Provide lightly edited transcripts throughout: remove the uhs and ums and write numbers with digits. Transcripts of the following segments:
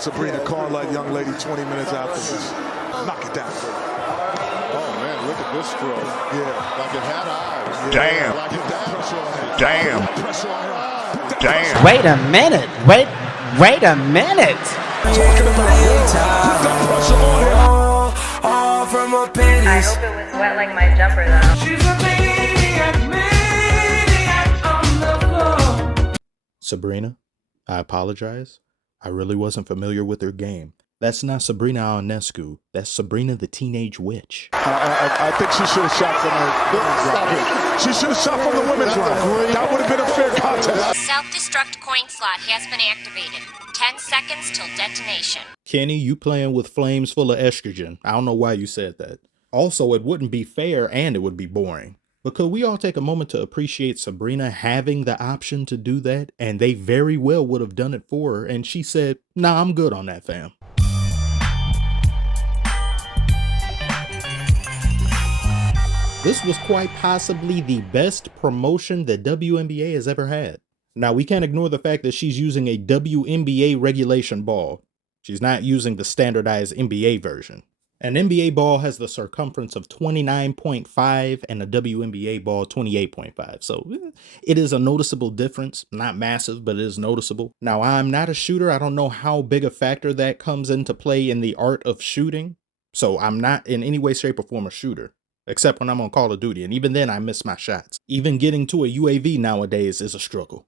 Sabrina called that young lady 20 minutes afterwards. Knock it down. Oh, man, look at this stroke. Yeah. Like it had eyes. Damn. Like it had pressure on it. Damn. Pressure on her. Damn. Wait a minute. Wait a minute. Talking about put that pressure on her. All from her panties. I hope it was wet like my jumper though. She's a maniac on the floor. Sabrina, I apologize. I really wasn't familiar with her game. That's not Sabrina Ionescu. That's Sabrina the Teenage Witch. I think she should have shot from her women's round. She should have shot from the women's round. That would have been a fair contest. Self-destruct coin slot has been activated. 10 seconds till detonation. Kenny, you playing with flames full of estrogen. I don't know why you said that. Also, it wouldn't be fair and it would be boring. But could we all take a moment to appreciate Sabrina having the option to do that? And they very well would have done it for her. And she said, nah, I'm good on that, fam. This was quite possibly the best promotion that WNBA has ever had. Now, we can't ignore the fact that she's using a WNBA regulation ball. She's not using the standardized NBA version. An NBA ball has the circumference of 29.5 and a WNBA ball 28.5. So it is a noticeable difference. Not massive, but it is noticeable. Now, I'm not a shooter. I don't know how big a factor that comes into play in the art of shooting. So I'm not in any way, shape, or form a shooter. Except when I'm on Call of Duty, and even then I miss my shots. Even getting to a UAV nowadays is a struggle.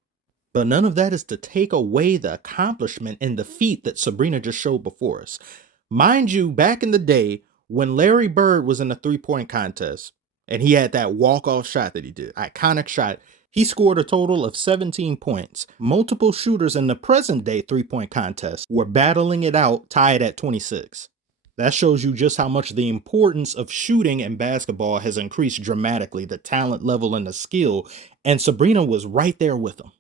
But none of that is to take away the accomplishment and the feat that Sabrina just showed before us. Mind you, back in the day, when Larry Bird was in the three-point contest, and he had that walk-off shot that he did, iconic shot, he scored a total of 17 points. Multiple shooters in the present-day three-point contest were battling it out, tied at 26. That shows you just how much the importance of shooting in basketball has increased dramatically, the talent level and the skill, and Sabrina was right there with them.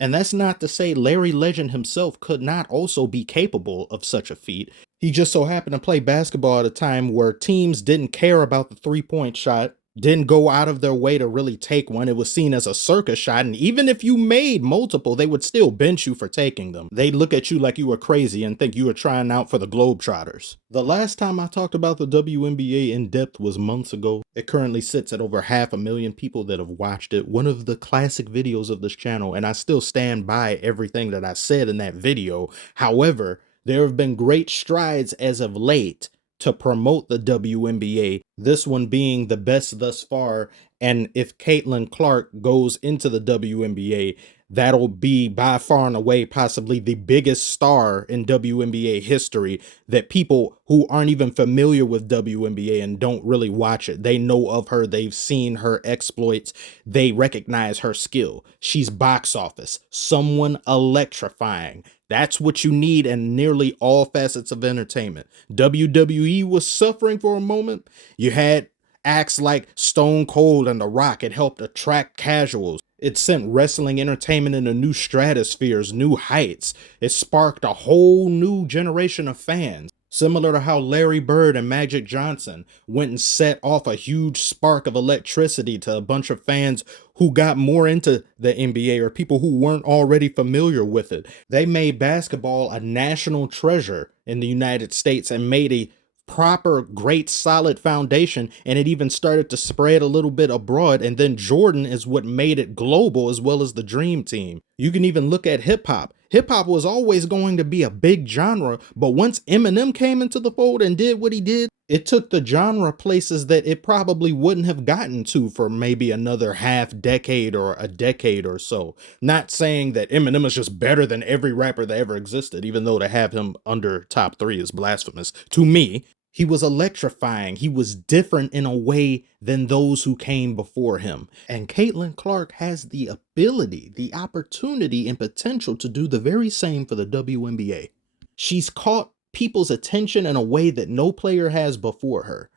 And that's not to say Larry Legend himself could not also be capable of such a feat. He just so happened to play basketball at a time where teams didn't care about the three-point shot, didn't go out of their way to really take one. It was seen as a circus shot, and even if you made multiple, they would still bench you for taking them. They'd look at you like you were crazy and think you were trying out for the Globetrotters. The last time I talked about the WNBA in depth was months ago. It currently sits at over 500,000 people that have watched it. One of the classic videos of this channel, and I still stand by everything that I said in that video. However, there have been great strides as of late to promote the WNBA, this one being the best thus far. And if Caitlin Clark goes into the WNBA, that'll be by far and away possibly the biggest star in WNBA history that people who aren't even familiar with WNBA and don't really watch it, they know of her, they've seen her exploits, they recognize her skill. She's box office, someone electrifying. That's what you need in nearly all facets of entertainment. WWE was suffering for a moment. You had acts like Stone Cold and The Rock. It helped attract casuals. It sent wrestling entertainment into new stratospheres, new heights. It sparked a whole new generation of fans. Similar to how Larry Bird and Magic Johnson went and set off a huge spark of electricity to a bunch of fans who got more into the NBA or people who weren't already familiar with it. They made basketball a national treasure in the United States and made a proper, great, solid foundation, and it even started to spread a little bit abroad. And then Jordan is what made it global, as well as the Dream Team. You can even look at hip-hop. Hip-hop was always going to be a big genre, but once Eminem came into the fold and did what he did, it took the genre places that it probably wouldn't have gotten to for maybe another half decade or a decade or so. Not saying that Eminem is just better than every rapper that ever existed, even though to have him under top 3 is blasphemous to me. He was electrifying. He was different in a way than those who came before him. And Caitlin Clark has the ability, the opportunity, and potential to do the very same for the WNBA. She's caught people's attention in a way that no player has before her.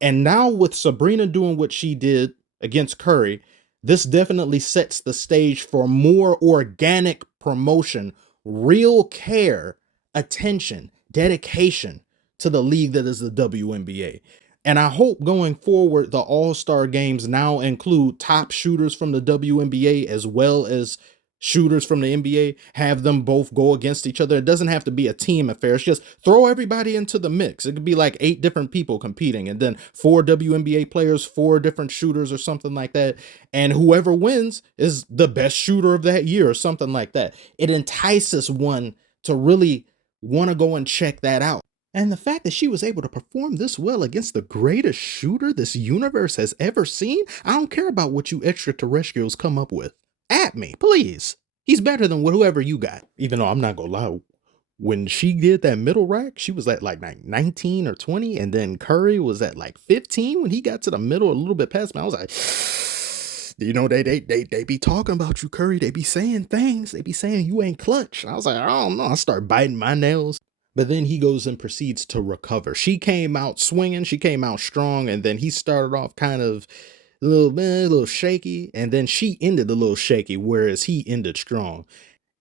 And now with Sabrina doing what she did against Curry, this definitely sets the stage for more organic promotion, real care, attention, dedication to the league that is the WNBA. And I hope going forward, the All-Star games now include top shooters from the WNBA as well as shooters from the NBA, have them both go against each other. It doesn't have to be a team affair. It's just throw everybody into the mix. It could be like 8 different people competing, and then 4 WNBA players, 4 different shooters or something like that. And whoever wins is the best shooter of that year or something like that. It entices one to really want to go and check that out. And the fact that she was able to perform this well against the greatest shooter this universe has ever seen, I don't care about what you extraterrestrials come up with. At me, please. He's better than whoever you got. Even though I'm not gonna lie, when she did that middle rack, she was at like 19 or 20, and then Curry was at like 15 when he got to the middle a little bit past me. I was like, you know, they be talking about you, Curry. They be saying things. They be saying you ain't clutch. I was like, I don't know. I start biting my nails. But then he goes and proceeds to recover. She came out swinging. She came out strong. And then he started off kind of a little shaky. And then she ended a little shaky, whereas he ended strong.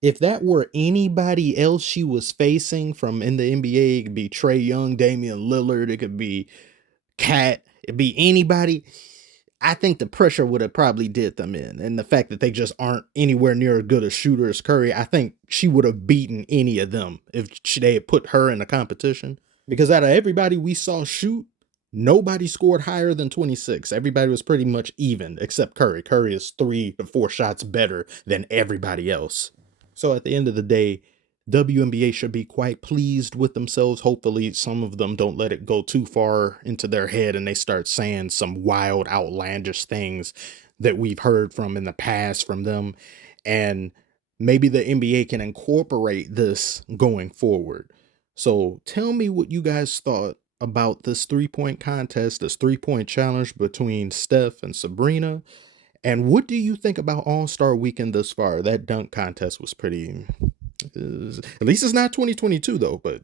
If that were anybody else she was facing from in the NBA, it could be Trae Young, Damian Lillard. It could be Kat. It'd be anybody. I think the pressure would have probably did them in. And the fact that they just aren't anywhere near as good a shooter as Curry, I think she would have beaten any of them if they had put her in a competition. Because out of everybody we saw shoot, nobody scored higher than 26. Everybody was pretty much even, except Curry. Curry is 3 to 4 shots better than everybody else. So at the end of the day, WNBA should be quite pleased with themselves. Hopefully some of them don't let it go too far into their head and they start saying some wild, outlandish things that we've heard from in the past from them. And maybe the NBA can incorporate this going forward. So tell me what you guys thought about this 3-point contest, this 3-point challenge between Steph and Sabrina. And what do you think about All-Star Weekend thus far? That dunk contest was pretty... at least it's not 2022 though, but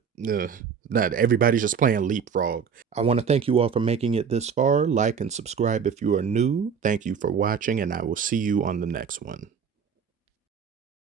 not everybody's just playing leapfrog. I want to thank you all for making it this far. Like and subscribe if you are new. Thank you for watching, and I will see you on the next one.